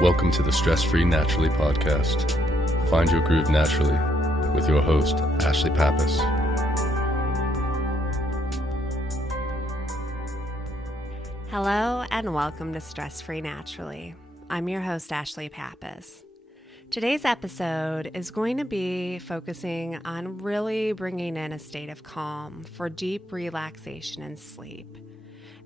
Welcome to the Stress-Free Naturally podcast. Find your groove naturally with your host, Ashlie Pappas. Hello and welcome to Stress-Free Naturally. I'm your host, Ashlie Pappas. Today's episode is going to be focusing on really bringing in a state of calm for deep relaxation and sleep.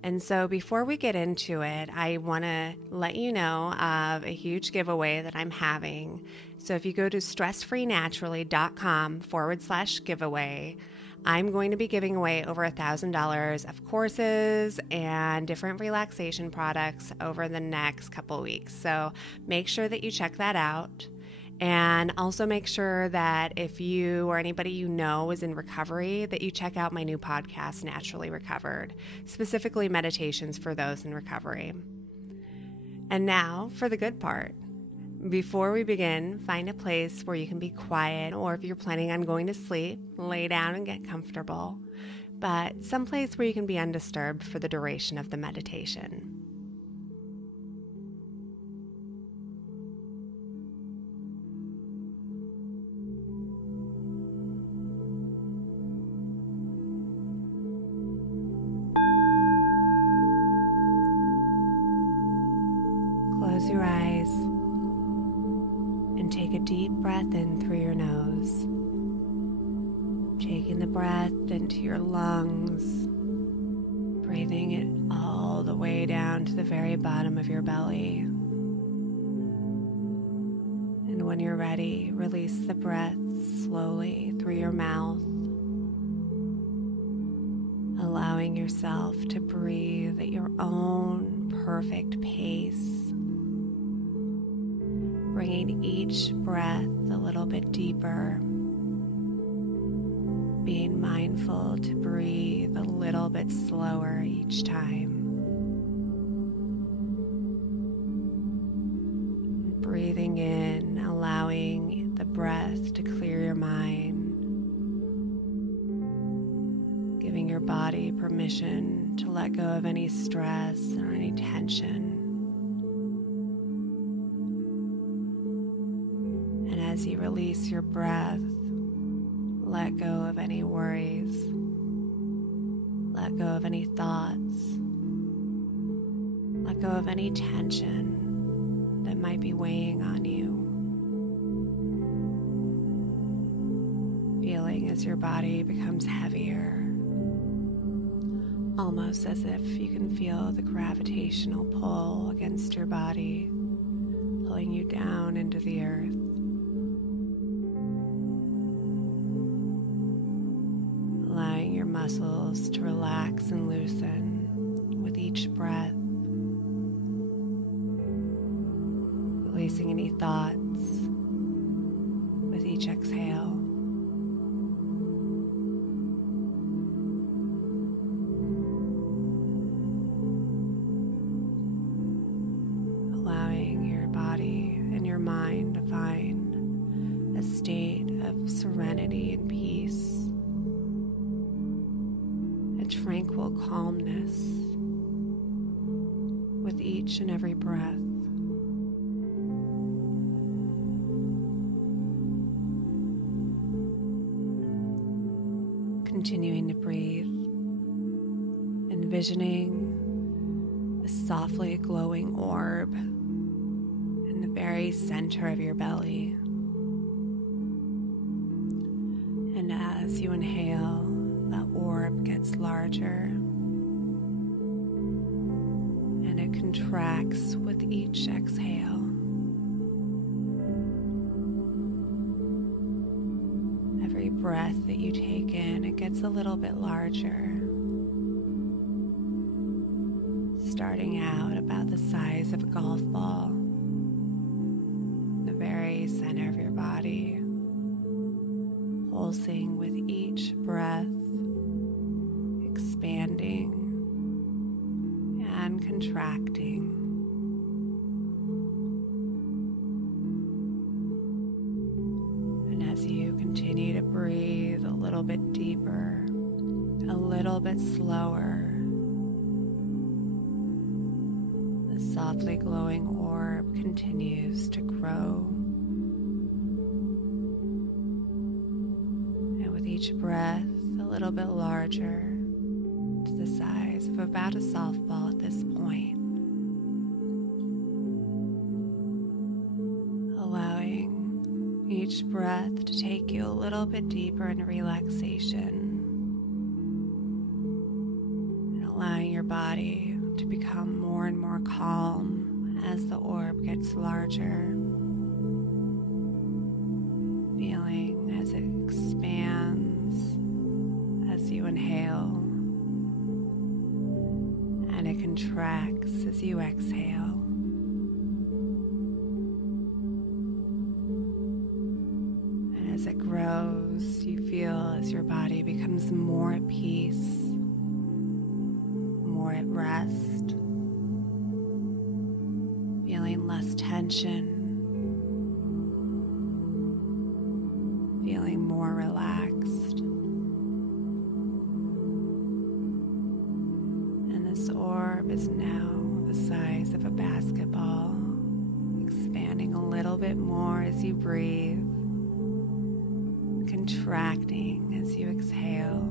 And so before we get into it, I want to let you know of a huge giveaway that I'm having. So if you go to stressfreenaturally.com/giveaway, I'm going to be giving away over $1,000 of courses and different relaxation products over the next couple weeks. So make sure that you check that out. And also make sure that if you or anybody you know is in recovery, that you check out my new podcast, Naturally Recovered, specifically meditations for those in recovery. And now for the good part. Before we begin, find a place where you can be quiet, or if you're planning on going to sleep, lay down and get comfortable, but someplace where you can be undisturbed for the duration of the meditation. Close your eyes and take a deep breath in through your nose, taking the breath into your lungs, breathing it all the way down to the very bottom of your belly. And when you're ready, release the breath slowly through your mouth, allowing yourself to breathe at your own perfect pace, bringing each breath a little bit deeper, being mindful to breathe a little bit slower each time. Breathing in, allowing the breath to clear your mind, giving your body permission to let go of any stress or any tension. As you release your breath, let go of any worries, let go of any thoughts, let go of any tension that might be weighing on you. Feeling as your body becomes heavier, almost as if you can feel the gravitational pull against your body, pulling you down into the earth. Allowing your muscles to relax and loosen with each breath, releasing any thoughts with each exhale. Allowing your body and your mind to find a state of serenity and peace, tranquil calmness with each and every breath. Continuing to breathe, envisioning a softly glowing orb in the very center of your belly. And as you inhale, the orb gets larger and it contracts with each exhale. Every breath that you take in, it gets a little bit larger, starting out about the size of a golf ball in the very center of your body, pulsing with each breath, expanding and contracting. And as you continue to breathe a little bit deeper, a little bit slower, the The softly glowing orb continues to grow. And with each breath, a little bit larger, to the size of about a softball at this point. Allowing each breath to take you a little bit deeper into relaxation. And allowing your body to become more and more calm as the orb gets larger. Feeling as it expands as you inhale, and it contracts as you exhale. And as it grows, you feel as your body becomes more at peace, more at rest, feeling less tension, feeling more relaxed. And this orb is now the size of a basketball, expanding a little bit more as you breathe, contracting as you exhale,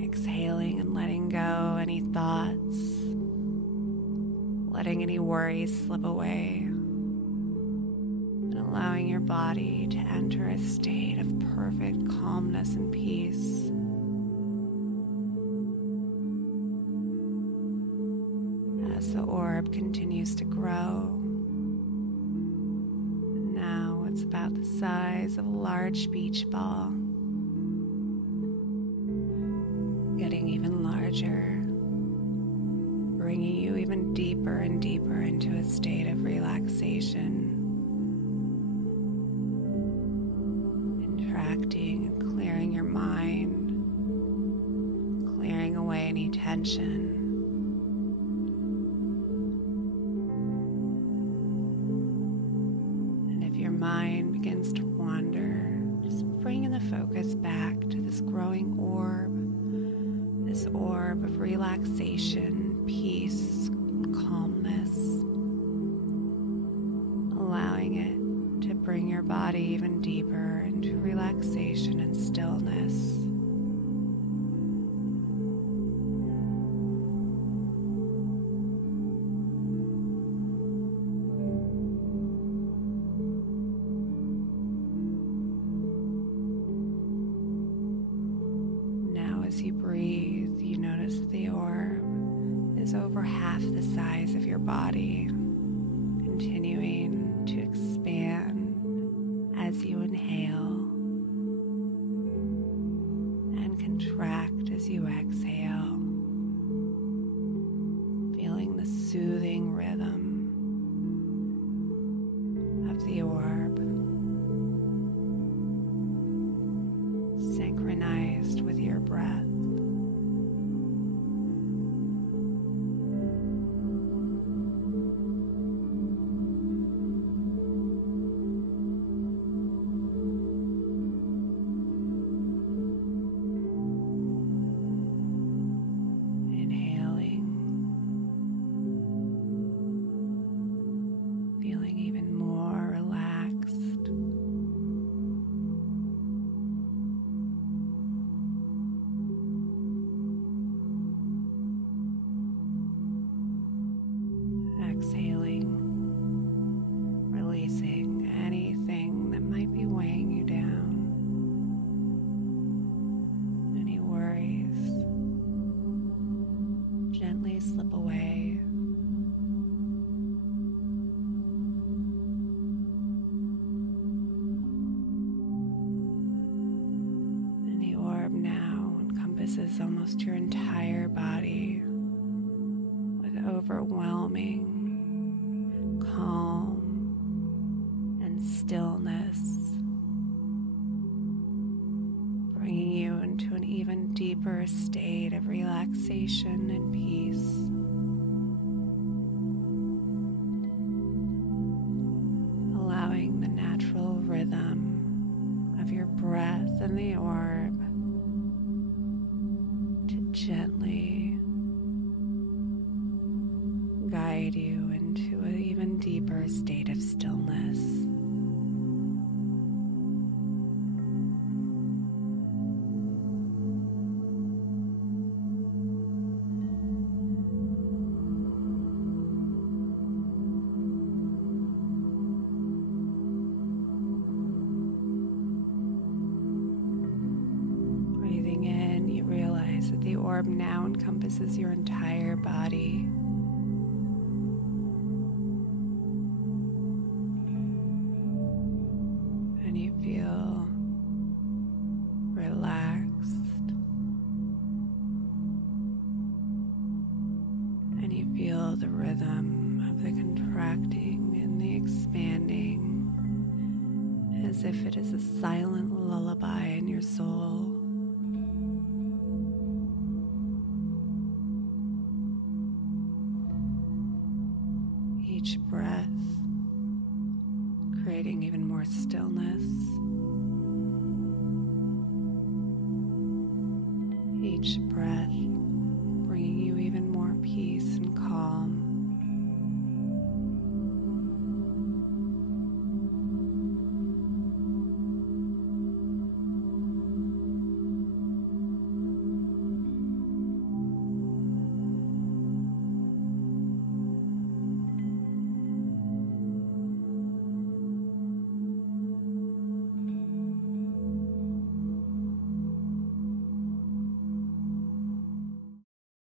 exhaling and letting go any thoughts, letting any worries slip away, and allowing your body to enter a state of perfect calmness and peace. As the orb continues to grow, and now it's about the size of a large beach ball, getting even larger, bringing you even deeper and deeper into a state of relaxation, contracting and clearing your mind, clearing away any tension. And if your mind begins to wander, just bringing the focus back to this growing orb, this orb of relaxation, peace, calmness, allowing it to bring your body even deeper into relaxation and stillness. Now as you breathe, you notice that the orb is over half the size of your body, continuing to expand as you inhale and contract as you exhale, feeling the soothing rhythm of the orb, synchronized with your breath. Feeling even more relaxed. Exhaling, releasing anything that might be weighing you down, any worries, gently slip away. Now encompasses almost your entire body with overwhelming calm and stillness, bringing you into an even deeper state of relaxation and peace. Allowing the natural rhythm of your breath and the orb to gently deeper state of stillness. Breathing in, you realize that the orb now encompasses your entire body. And you feel relaxed. And you feel the rhythm of the contracting and the expanding, as if it is a silent lullaby in your soul. Each breath creating even more stillness. Each breath bringing you even more peace.